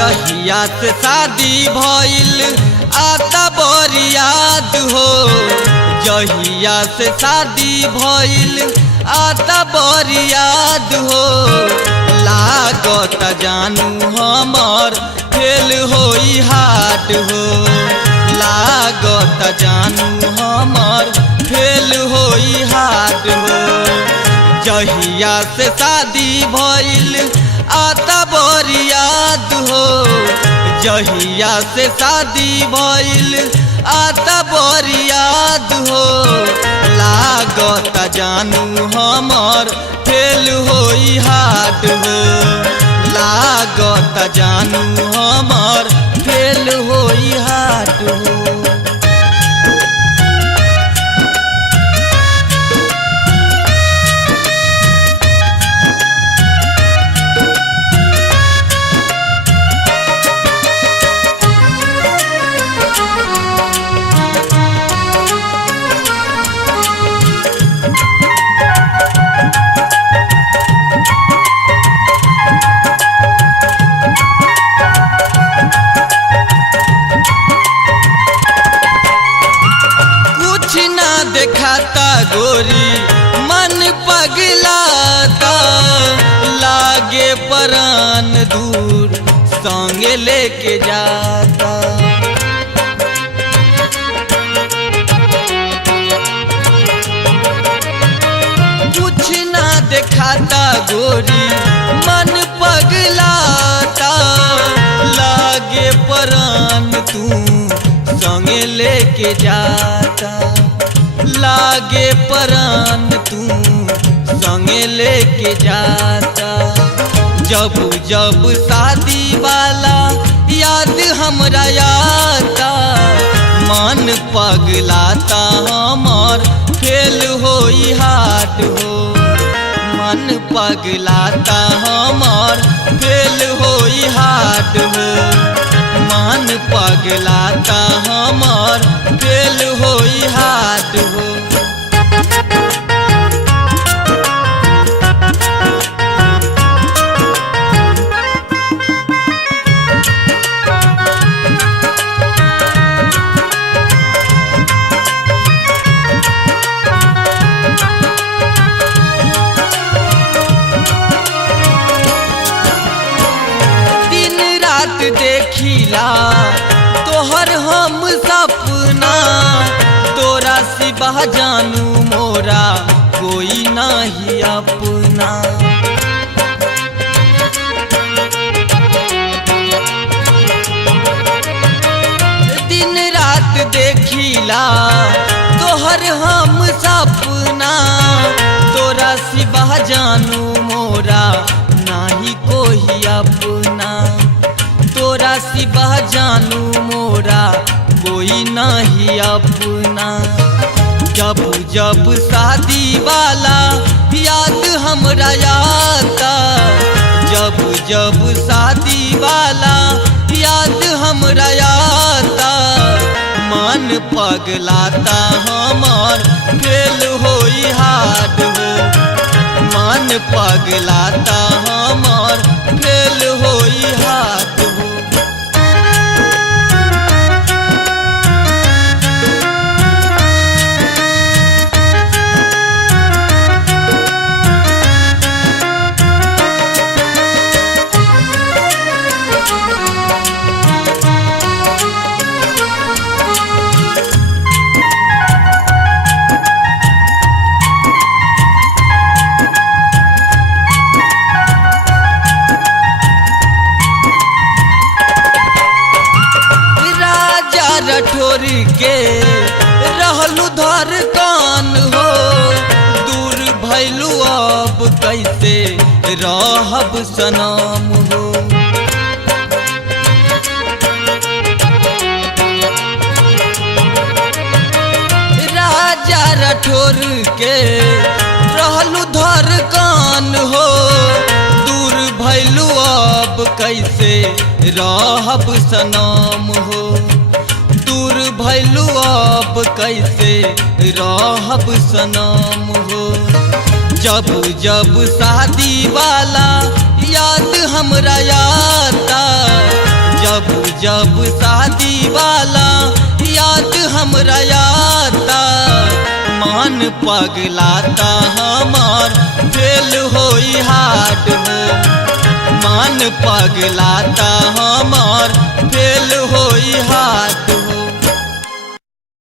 जहिया से शादी भइल आता बड़ी याद हो। जहिया से शादी भइल आता बड़ी याद हो। लागत जानू हमर फेल होई हाट हो। लागत जानू हमर फेल होई हाट हो। जहिया से शादी भइल आता बड़ी याद हो। जहिया से शादी भइल आता बड़ी याद हो। लागत जानू हमर फेल होई हाट हो। लागत जानू हमर फेल होई हाट हो। देखाता गोरी मन पगलाता। लागे परान दूर संगे लेके जाता। कुछ ना देखाता गोरी मन पगलाता। लागे परान तू संगे लेके जाता। लागे परान तू संगे लेके जाता। जब जब शादी वाला याद हमरा आता। मन पगलाता हमर फेल होई हाट हो। मन पगलाता हमर फेल होई हाट हो। मन पगलाता हमर फेल होई हाट हो। देखिला तोहर हम सपना। तोरा सिवा जानू मोरा कोई नहीं अपना। दिन रात देखिला तोहर हम सपना। तोरा सिवा जानू मोरा नहीं कोई अपना। तोरा सिवा जानू मोरा कोई नहीं अपना। जब जब शादी वाला याद हमरा आता। जब जब शादी वाला याद हमरा आता। मन पगलाता हमर फेल होई हाट हो। मन पगलाता हमर फेल होई हाट हो। रठोर के रहलू धर कान हो। दूर भैलू अब कैसे रहब सनम हो। राजा रठोर के रहलू धर कान हो। दूर भैलू अब कैसे रहब सनम हो। दूर भैलू अब कैसे रहब सनम हो। जब जब शादी वाला याद हमरा आता। जब शादी वाला याद हमरा आता मान पगलाता हमार फेल होई हार्ट हो मान पगलाता हमार फेल होई हार्ट